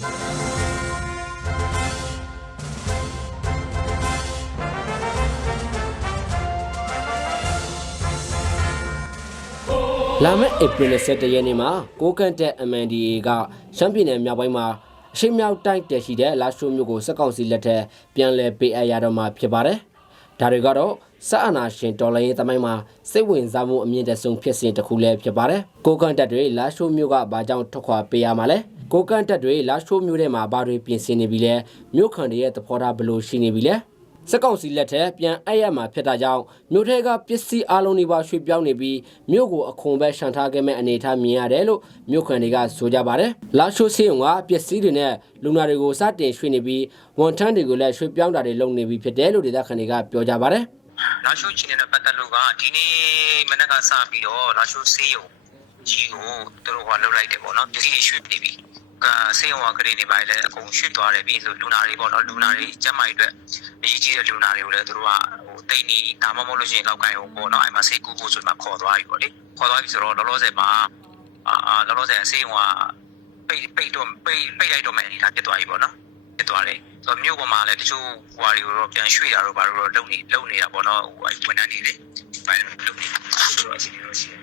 လာမယ့်ဧပြီ21ရက်နေ့မှာကိုကန့်တက် MNDAA ကရှမ်းပြည်နယ်မြောက်ပိုင်းမှာအရှိမြောက်တိုင်းတည်ရှိတဲ့လာရှိုးမြို့ကိုစက်ကောင်စီလက်ထက်ပြန်လည်ပေးအပ်ရတော့မှာဖြစ်ပါတယ်။ဒါတွေကတော့စက်အာနာရှင်တော်လိုင်းရေးသမိုင်းမှာစိတ်ဝင်စားမှုအမြင့်တက်ဆုံးဖြစ်စဉ်တစ်ခုလည်းဖြစ်ပါတယ်။ကိုကန့်တက်တွေလာရှိုးမြို့ကဘာကြောင့်ထွက်ခွာပေးရမှာလဲ။ ကိုကန့်တက်တွေလာရှိုးမြို့ထဲမှာဘာတွေပြင်ဆင်နေပြီလဲ။မြို့ခံတွေရဲ့သဘောထားဘယ်လိုရှိနေပြီလဲ။စက်ကောင်စီလက်ထက်ပြန်အပ်ရမှာဖြစ်တာကြောင့်မြို့ထဲကပစ္စည်းအလုံးတွေပါရွှေ့ပြောင်းနေပြီးမြို့ကိုအခွန်ပဲရှန်ထားခဲ့မဲ့အနေအထားမြင်ရတယ်လို့မြို့ခံတွေကဆိုကြပါတယ်။လာရှိုးစီယုံကပစ္စည်းတွေနဲ့လူနာတွေကိုစတင်ရွှေ့နေပြီးဝန်ထမ်းတွေကိုလည်းရွှေ့ပြောင်းတာတွေလုပ်နေပြီးဖြစ်တယ်လို့ဒေသခံတွေကပြောကြပါတယ်လာရှိုးချင်တဲ့ပတ်သက်လို့ကဒီနေ့မနက်ကစပြီးတော့လာရှိုးဆေးရုံ ကြီးကိုသူတို့ကလှုပ်လိုက်တယ်ပေါ့နော်ဒီစီရွှေ့နေပြီကဆေးရုံကကလေးနေပါလေအကုန်ရွှေ့သွားတယ်ပြီးဆိုလူနာတွေပေါ့နော်လူနာတွေကျန်းမာရေးအတွက်အရေးကြီးတဲ့လူနာတွေကိုလည်းသူတို့ကဟိုတိတ်နီဒါမှမဟုတ်လို့ရှိရင်လောက်ကိုင်းအောင်ပေါ့နော်အဲ့မှာဆေးကူဖို့ဆိုမှခေါ်သွားပြီပေါ့လေခေါ်သွားပြီဆိုတော့လောလောဆယ်မှာအာလောလောဆယ်ဆေးရုံကပိတ်ပိတ်တော့ပိတ်ပိတ်လိုက်တော့မယ်အနေထားဖြစ်သွားပြီပေါ့နော်ဖြစ်သွားတယ်ဆိုတော့မြို့ပေါ်မှာလည်းတချို့ဟွာတွေကိုတော့ပြန်ရွှေ့တာတော့ဘာလို့တော့လုံနေလုံနေတာပေါ့နော်ဟိုအဲ့ဝန်ထမ်းတွေလေဘယ်လိုလုပ်နေဆိုတော့အစီအစဉ်ရှိတယ်